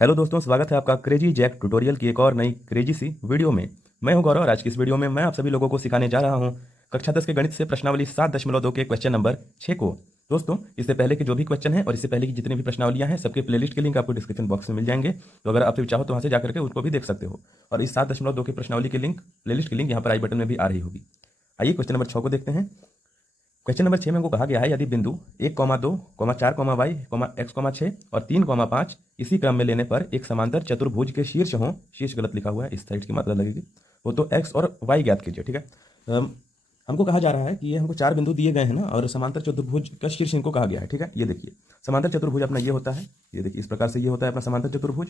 Hello दोस्तों, स्वागत है आपका क्रेजी जैक ट्यूटोरियल की एक और नई क्रेजी सी वीडियो में। मैं हूं गौरव और आज की इस वीडियो में मैं आप सभी लोगों को सिखाने जा रहा हूं कक्षा 10 के गणित से प्रश्नावली 7.2 के क्वेश्चन नंबर 6 को। दोस्तों, इससे पहले के जो भी क्वेश्चन हैं और इससे पहले की जितनी भी प्रश्नावलियां हैं सबके प्लेलिस्ट के लिंक आपको डिस्क्रिप्शन बॉक्स में मिल जाएंगे। तो अगर आप भी चाहो तो वहां से जाकर के उनको भी देख सकते हो। और इस 7.2 की प्रश्नावली के लिंक, प्लेलिस्ट की लिंक यहाँ पर आई बटन में भी आ रही होगी। आइए क्वेश्चन नंबर 6 को देखते हैं। क्वेश्चन नंबर 6 में हमको कहा गया है, यदि बिंदु 1, 2, 4, वाई, एक्स, 6 और 3, 5 इसी क्रम में लेने पर एक समांतर चतुर्भुज के शीर्ष हों, शीर्ष गलत लिखा हुआ है, इस साइड की मात्रा लगेगी, वो तो एक्स और वाई ज्ञात कीजिए। ठीक है। हमको कहा जा रहा है कि ये हमको 4 बिंदु दिए गए हैं ना, और समांतर चतुर्भुज का शीर्ष इनको कहा गया है। ठीक है, ये देखिए समांतर चतुर्भुज अपना ये होता है, ये देखिए इस प्रकार से ये होता है अपना समांतर चतुर्भुज।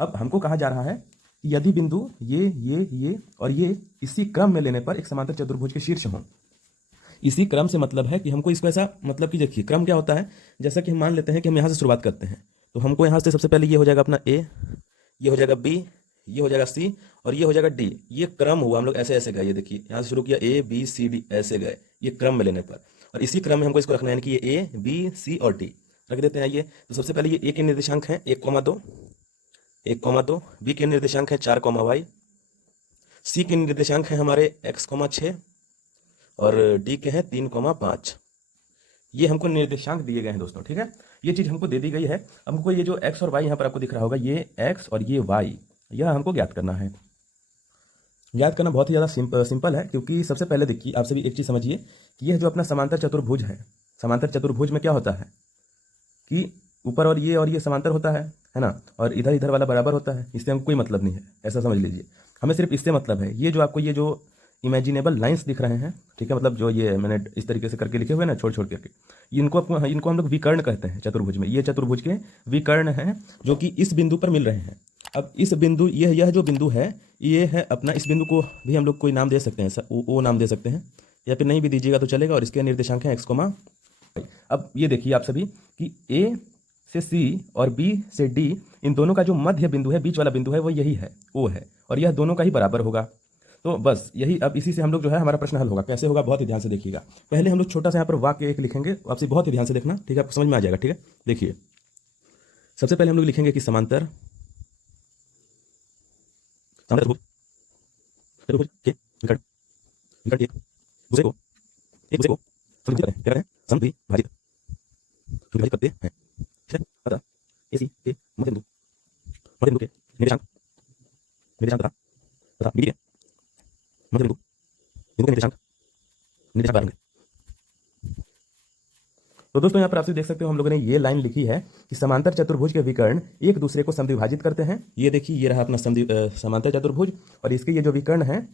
अब हमको कहा जा रहा है कि यदि बिंदु ये और ये इसी क्रम में लेने पर एक समांतर चतुर्भुज के शीर्ष हों। इसी क्रम से मतलब है कि हमको इसको ऐसा, मतलब कि देखिए क्रम क्या होता है, जैसा कि हम मान लेते हैं कि हम यहाँ से शुरुआत करते हैं, तो हमको यहाँ से सबसे पहले ये हो जाएगा अपना ए, ये हो जाएगा बी, ये हो जाएगा सी और ये हो जाएगा डी। ये क्रम हुआ, हम लोग ऐसे ऐसे गए, ये देखिए यहाँ से शुरू किया ए बी सी डी, ऐसे गए ये क्रम में लेने पर। और इसी क्रम में हमको इसको रखना है कि ये ए बी सी और डी रख देते हैं। ये तो सबसे पहले ये ए के निर्देशांक हैं 1, 2, 1, 2, बी के निर्देशांक हैं 4, वाई, सी के निर्देशांक हैं हमारे एक्स, 6 और डी के हैं 3, 5। ये हमको निर्देशांक दिए गए हैं दोस्तों। ठीक है, ये चीज हमको दे दी गई है। हमको ये जो एक्स और वाई यहाँ पर आपको दिख रहा होगा, ये एक्स और ये वाई, यह हमको ज्ञात करना है। ज्ञात करना बहुत ही ज़्यादा सिंपल है, क्योंकि सबसे पहले देखिए आप सभी एक चीज़ समझिए कि यह जो अपना समांतर चतुर्भुज है, समांतर चतुर्भुज में क्या होता है कि ऊपर और ये समांतर होता है ना, और इधर इधर वाला बराबर होता है। इससे हमको कोई मतलब नहीं है, ऐसा समझ लीजिए। हमें सिर्फ इससे मतलब है, ये जो आपको ये जो इमेजिनेबल लाइंस दिख रहे हैं, ठीक है, मतलब जो ये मैंने इस तरीके से करके लिखे हुए ना, छोड़ छोड़ करके, इनको हम लोग विकर्ण कहते हैं चतुर्भुज में। ये चतुर्भुज के विकर्ण हैं जो कि इस बिंदु पर मिल रहे हैं। अब इस बिंदु, यह जो बिंदु है, ये है अपना, इस बिंदु को भी हम लोग कोई नाम दे सकते हैं, ओ नाम दे सकते हैं, या फिर नहीं भी दीजिएगा तो चलेगा। और इसके निर्देशांक हैं एक्स, अब ये देखिए आप सभी कि ए से सी और बी से डी, इन दोनों का जो मध्य बिंदु है, बीच वाला बिंदु है, वो यही है, ओ है, और यह दोनों का ही बराबर होगा। तो बस यही, अब इसी से हम लोग जो है हमारा प्रश्न हल होगा। कैसे होगा, बहुत ही ध्यान से देखिएगा। पहले हम लोग छोटा सा यहाँ पर वाक्य एक लिखेंगे, आपसे बहुत ही ध्यान से देखना, ठीक है, आपको समझ में आ जाएगा। ठीक है, देखिए सबसे पहले हम लोग लिखेंगे कि समांतर चतुर्भुज के विकर्ण, विकर्ण एक दूसरे को समद्विभाजित करते हैं, समद्विभाजित करते हैं। ठीक है, अतः एसी के मध्य बिंदु के निर्देशांक तथा बी के मध्य बिंदु के निर्देशांक बराबर होंगे। तो दोस्तों यहाँ पर आप देख सकते हो हम लोगों ने ये लाइन लिखी है कि समांतर चतुर्भुज के विकर्ण एक दूसरे को समद्विभाजित करते हैं। ये देखिए, ये रहा अपना समांतर चतुर्भुज, और इसके ये जो विकर्ण है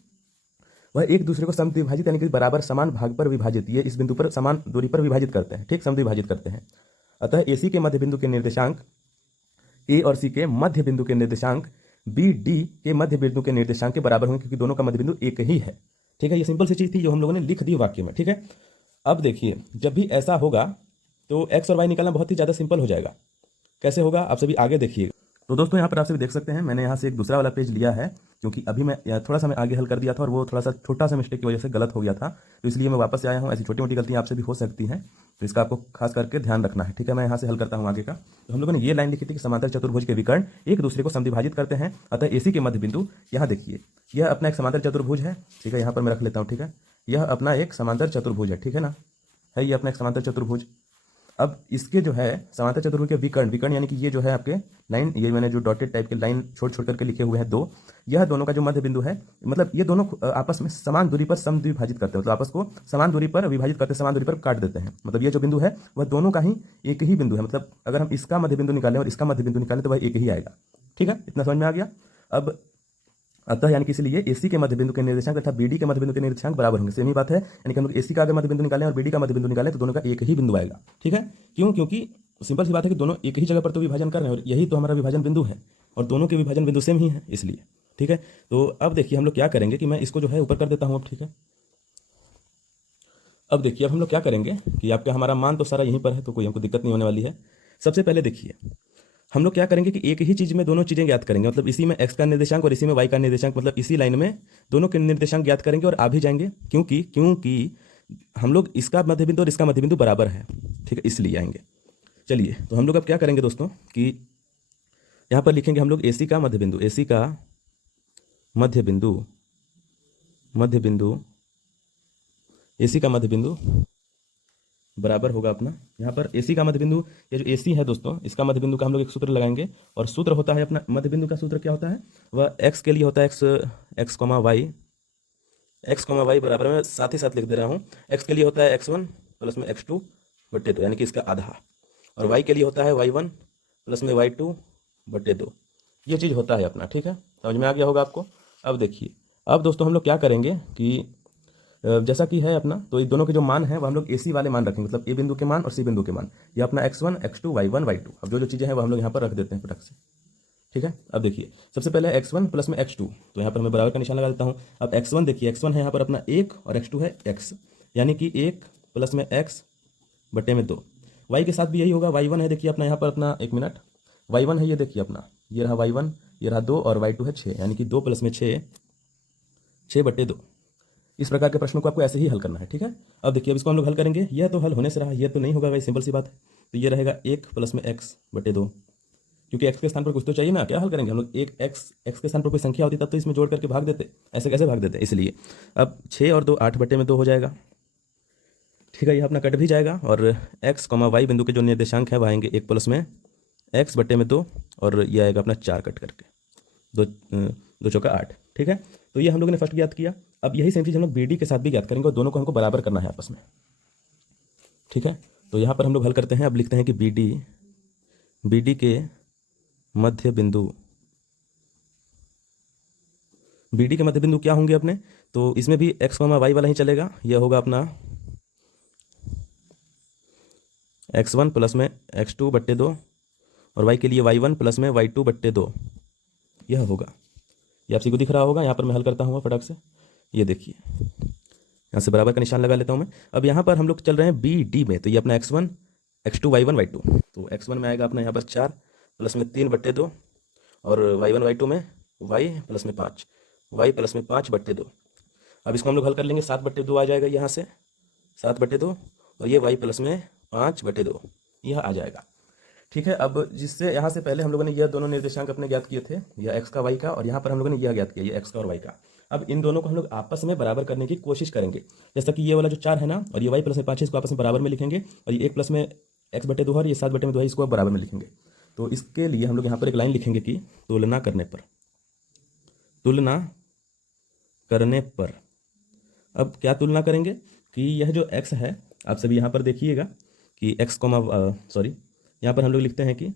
वह एक दूसरे को समद्विभाजित यानी कि बराबर समान भाग पर विभाजित, ये इस बिंदु पर समान दूरी पर विभाजित करते हैं। ठीक, समद्विभाजित करते हैं। अतः एसी के मध्य बिंदु के निर्देशांक ए और सी के मध्य बिंदु के निर्देशांक बी डी के मध्य बिंदु के निर्देशांक के बराबर होंगे, क्योंकि दोनों का मध्य बिंदु एक ही है। ठीक है, ये सिंपल सी चीज थी जो हम लोगों ने लिख दी वाक्य में। ठीक है, अब देखिए जब भी ऐसा होगा तो एक्स और वाई निकालना बहुत ही ज़्यादा सिंपल हो जाएगा। कैसे होगा आप सभी आगे देखिएगा। तो दोस्तों यहाँ पर आप सभी देख सकते हैं, मैंने यहाँ से एक दूसरा वाला पेज लिया है, क्योंकि अभी मैं थोड़ा सा मैं आगे हल कर दिया था और वो थोड़ा सा छोटा सा मिस्टेक की वजह से गलत हो गया था, तो इसलिए मैं वापस से आया हूँ। ऐसी छोटी मोटी गलतियाँ आपसे भी हो सकती हैं, तो इसका आपको खास करके ध्यान रखना है। ठीक है, मैं यहाँ से हल करता हूँ आगे का। तो हम लोगों ने ये लाइन लिखी थी कि समांतर चतुर्भुज के विकर्ण एक दूसरे को समद्विभाजित करते हैं, अतः एसी के मध्य बिंदु, यहाँ देखिए यह अपना एक समांतर चतुर्भुज है। ठीक है, यहाँ पर मैं रख लेता हूँ। ठीक है, यह अपना एक समांतर चतुर्भुज है। ठीक है ना, है ये अपना एक समांतर चतुर्भुज। अब इसके जो है समांतर चतुर्भुज के विकर्ण, विकर्ण यानी कि ये जो है आपके लाइन, ये मैंने जो डॉटेड टाइप के लाइन छोड़ छोड़ करके लिखे हुए हैं दो, यह दोनों का जो मध्य बिंदु है, मतलब ये दोनों आपस में समान दूरी पर समद्विभाजित करते हैं, मतलब आपस को समान दूरी पर विभाजित करते हैं, समान दूरी पर काट देते हैं। मतलब ये जो बिंदु है वह दोनों का ही एक ही बिंदु है, मतलब अगर हम इसका मध्य बिंदु निकालें और इसका मध्य बिंदु निकालें तो वह एक ही आएगा। ठीक है, इतना समझ में आ गया। अब अतः यानी कि इसलिए एसी के मध्य बिंदु के निर्देशांक तथा बीडी के मध्य बिंदु के निर्देशांक बराबर होंगे। सेम ही बात है, यानी कि हम लोग एसी का अगर मध्य बिंदु निकालें और बीडी का मध्य बिंदु निकालें तो दोनों का एक ही बिंदु आएगा। ठीक है, क्यों, क्योंकि सिंपल सी बात है कि दोनों एक ही जगह पर तो विभाजन कर रहे हैं, और यही तो हमारा विभाजन बिंदु है, और दोनों के विभाजन बिंदु सेम ही है इसलिए। ठीक है, तो अब देखिए हम लोग क्या करेंगे कि मैं इसको जो है ऊपर कर देता हूँ अब। ठीक है, अब देखिए अब हम लोग क्या करेंगे कि आपका हमारा मान तो सारा यहीं पर है, तो कोई हमको दिक्कत नहीं होने वाली है। सबसे पहले देखिए हम लोग क्या करेंगे कि एक ही चीज में दोनों चीजें ज्ञात करेंगे, मतलब इसी में एक्स का निर्देशांक और इसी में वाई का निर्देशांक, मतलब इसी लाइन में दोनों के निर्देशांक ज्ञात करेंगे और आ भी जाएंगे, क्योंकि क्योंकि हम लोग इसका मध्य बिंदु और इसका मध्य बिंदु बराबर है। ठीक है, इसलिए आएंगे। चलिए तो हम लोग अब क्या करेंगे दोस्तों कि यहाँ पर लिखेंगे हम लोग AC का मध्य बिंदु, AC का मध्य बिंदु, मध्य बिंदु, AC का मध्य बिंदु बराबर होगा अपना, यहाँ पर AC का मध्य बिंदु, ये जो AC है दोस्तों, इसका मध्य बिंदु का हम लोग एक सूत्र लगाएंगे, और सूत्र होता है अपना मध्य बिंदु का सूत्र क्या होता है, वह x के लिए होता है x comma y, x comma y बराबर में साथ ही साथ लिख दे रहा हूँ, x के लिए होता है x1 प्लस में x2 बटे 2, यानी कि इसका आधा, और y के लिए होता है y1 प्लस में y2 बटे 2। ये चीज़ होता है अपना, ठीक है, समझ में आ गया होगा आपको। अब देखिए, अब दोस्तों हम लोग क्या करेंगे कि जैसा कि है अपना, तो ये दोनों के जो मान है वो हम लोग AC वाले मान रखेंगे, मतलब A बिंदु के मान और C बिंदु के मान, ये अपना x1 x2 y1 y2। अब जो जो चीज़ें हैं वो हम लोग यहाँ पर रख देते हैं फटक से, ठीक है। अब देखिए सबसे पहले x1 प्लस में x2, तो यहाँ पर मैं बराबर का निशान लगा देता हूँ। अब x1 देखिए, x1 है यहाँ पर अपना 1 और x2 है x, यानी कि 1 प्लस में x बटे में 2। y के साथ भी यही होगा, y1 है देखिए अपना यहाँ पर अपना, एक मिनट, y1 है ये देखिए अपना, ये रहा y1, ये रहा 2 और y2 है 6, यानी कि 2 प्लस में 6, 6 बटे 2। इस प्रकार के प्रश्नों को आपको ऐसे ही हल करना है, ठीक है। अब देखिए, अब इसको हम लोग हल करेंगे, यह तो हल होने से रहा, यह तो नहीं होगा भाई, सिंपल सी बात है। तो ये रहेगा 1 प्लस में x बटे 2, क्योंकि x के स्थान पर कुछ तो चाहिए ना, क्या हल करेंगे हम लोग, एक x के स्थान पर कोई संख्या होती तब तो इसमें जोड़ करके भाग देते, ऐसे कैसे भाग देते, इसलिए अब 6 और 2 8 बटे में 2 हो जाएगा, ठीक है। ये अपना कट भी जाएगा, और x कॉमा वाई बिंदु के जो निर्देशांक है वह आएंगे 1 प्लस में x बटे में 2, और ये आएगा अपना 4 कट करके, 2 चौका 8, ठीक है। तो ये हम लोगों ने फर्स्ट ज्ञात किया। अब यही सेम चीज़ हम लोग BD के साथ भी ज्ञात करेंगे, और दोनों को हमको बराबर करना है आपस में, ठीक है। तो यहाँ पर हम लोग हल करते हैं, अब लिखते हैं कि BD के मध्य बिंदु, BD के मध्य बिंदु क्या होंगे अपने, तो इसमें भी x कॉमा वाई वाला ही चलेगा, यह होगा अपना x1 प्लस में x2 बट्टे 2, और y के लिए y1 प्लस में y2 बट्टे 2, यह होगा। ये आप सभी को दिख रहा होगा, यहाँ पर मैं हल करता हूँ फटाक से, ये देखिए यहाँ से बराबर का निशान लगा लेता हूँ मैं। अब यहाँ पर हम लोग चल रहे हैं BD में, तो ये अपना x1 x2 y1 y2, तो x1 में आएगा अपना यहाँ पर 4 प्लस में 3 बट्टे 2, और y1 y2 में y प्लस में 5, y प्लस में 5 बट्टे 2। अब इसको हम लोग हल कर लेंगे, 7 बट्टे 2 आ जाएगा यहाँ से, 7 बट्टे 2, और ये y प्लस में 5 बटे 2, यह आ जाएगा, ठीक है। अब जिससे यहाँ से पहले हम लोगों ने यह दोनों निर्देशांक अपने ज्ञात किए थे, यह x का y का, और यहाँ पर हम लोगों ने यह ज्ञात किया, ये x का और y का। अब इन दोनों को हम लोग आपस में बराबर करने की कोशिश करेंगे, जैसा कि ये वाला जो 4 है ना, और ये y प्लस में 5 है, इसको आपस में बराबर में लिखेंगे, और ये 1 प्लस में x बटे 2 और ये 7 बटे में 2 है, इसको बराबर में लिखेंगे। तो इसके लिए हम लोग यहाँ पर एक लाइन लिखेंगे कि तुलना करने पर, तुलना करने पर। अब क्या तुलना करेंगे कि यह जो x है, आप सभी यहाँ पर देखिएगा कि x कॉमा यहाँ पर हम लोग लिखते हैं कि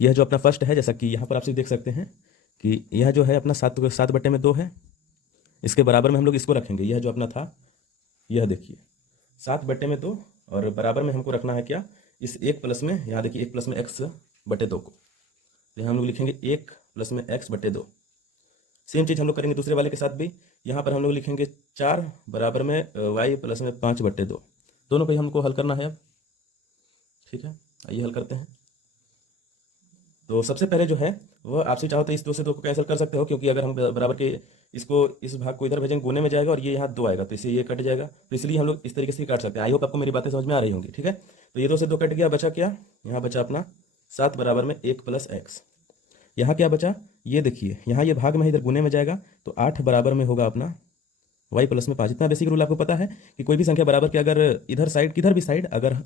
यह जो अपना फर्स्ट है, जैसा कि यहाँ पर आप सभी देख सकते हैं कि यह जो है अपना 7 बटे में 2 है, इसके बराबर में हम लोग इसको रखेंगे, यह जो अपना था, यह देखिए 7 बटे में 2, और बराबर में हमको रखना है क्या, इस 1 प्लस में, यहाँ देखिए 1 प्लस में x बटे 2 को, तो यहाँ हम लोग लिखेंगे 1 प्लस में x बटे 2। सेम चीज़ हम लोग करेंगे दूसरे वाले के साथ भी, यहाँ पर हम लोग लिखेंगे 4 बराबर में y प्लस में 5 बटे 2, दोनों को ही हमको हल करना है अब, ठीक है। आइए हल करते हैं। तो सबसे पहले जो है वह आपसे चाहो तो इस 2 से 2 को कैंसिल कर सकते हो, क्योंकि अगर हम बराबर के इसको, इस भाग को इधर भेजेंगे, गुने में जाएगा, और ये यहाँ 2 आएगा, तो इससे ये कट जाएगा, तो इसलिए हम लोग इस तरीके से काट सकते हैं। आई होप आपको मेरी बातें समझ में आ रही होंगी, ठीक है। तो ये 2 से 2 कट गया, बचा क्या, यहाँ बचा अपना 7 बराबर में 1 प्लस x। यहाँ क्या बचा, ये देखिए, यहाँ ये भाग में इधर गुने में जाएगा, तो 8 बराबर में होगा अपना y प्लस में 5। इतना बेसिक रूल आपको पता है कि कोई भी संख्या बराबर के अगर इधर साइड, किधर भी साइड अगर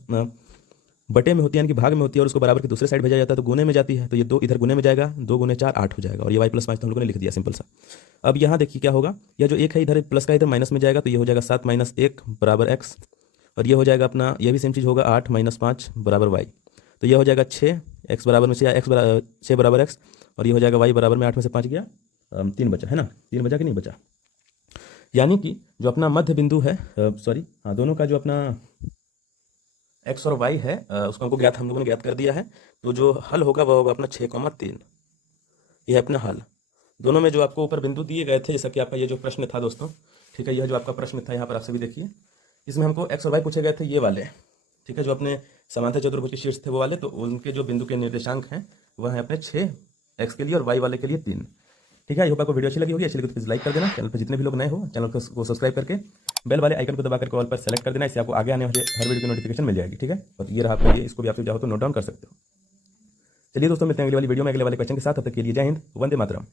बटे में होती है, यानी कि भाग में होती है, और उसको बराबर के दूसरे साइड भेजा जाता है तो गुने में जाती है, तो ये 2 इधर गुने में जाएगा, 2 गुने 4 8 हो जाएगा, और ये y प्लस 5 तो हम लोगों ने लिख दिया सिंपल सा। अब यहाँ देखिए क्या होगा, यह जो 1 है इधर प्लस का इधर माइनस में जाएगा, तो ये हो जाएगा 7 माइनस 1 बराबर x, और ये हो जाएगा अपना, यह भी सेम चीज़ होगा 8 माइनस 5 बराबर y, तो यह हो जाएगा 6 x बराबर में 6 बराबर x, और ये हो जाएगा y बराबर में 8 में से 5 गया 3 बचा, है ना, 3 बचा कि नहीं बचा। यानी कि जो अपना मध्य बिंदु है, हाँ, दोनों का जो अपना x और y है उसको हमको हम लोगों ने ज्ञात कर दिया है। तो जो हल होगा वह होगा अपना 6,3, यह है अपना हल। दोनों में जो आपको ऊपर बिंदु दिए गए थे, जैसा कि आपका ये जो प्रश्न था दोस्तों, ठीक है, यह जो आपका प्रश्न था यहाँ पर आप सभी देखिए, इसमें हमको x और y पूछे गए थे, ये वाले, ठीक है, जो अपने समांतर चतुर्भुज के शीर्ष थे वो वाले, तो उनके जो बिंदु के निर्देशांक हैं वह है अपने 6 x के लिए और y वाले के लिए 3, ठीक है। आई होप आपको वीडियो अच्छी लगी होगी, अच्छी लगी तो प्लीज़ लाइक कर देना, चैनल पर जितने भी लोग नए हो चैनल को सब्सक्राइब करके बेल वाले आइकन को दबा करके ऑल पर सेलेक्ट कर देना, इससे आपको आगे आने वाले हर वीडियो की नोटिफिकेशन मिल जाएगी। ठीक है, और ये रहा आपका ये, इसको भी आप चाहो तो नोट डाउन कर सकते हो। चलिए दोस्तों, मिलते हैं अगली वाली वीडियो में अगले वाले क्वेश्चन के साथ। तब तक के लिए जय हिंद, वंदे मातरम।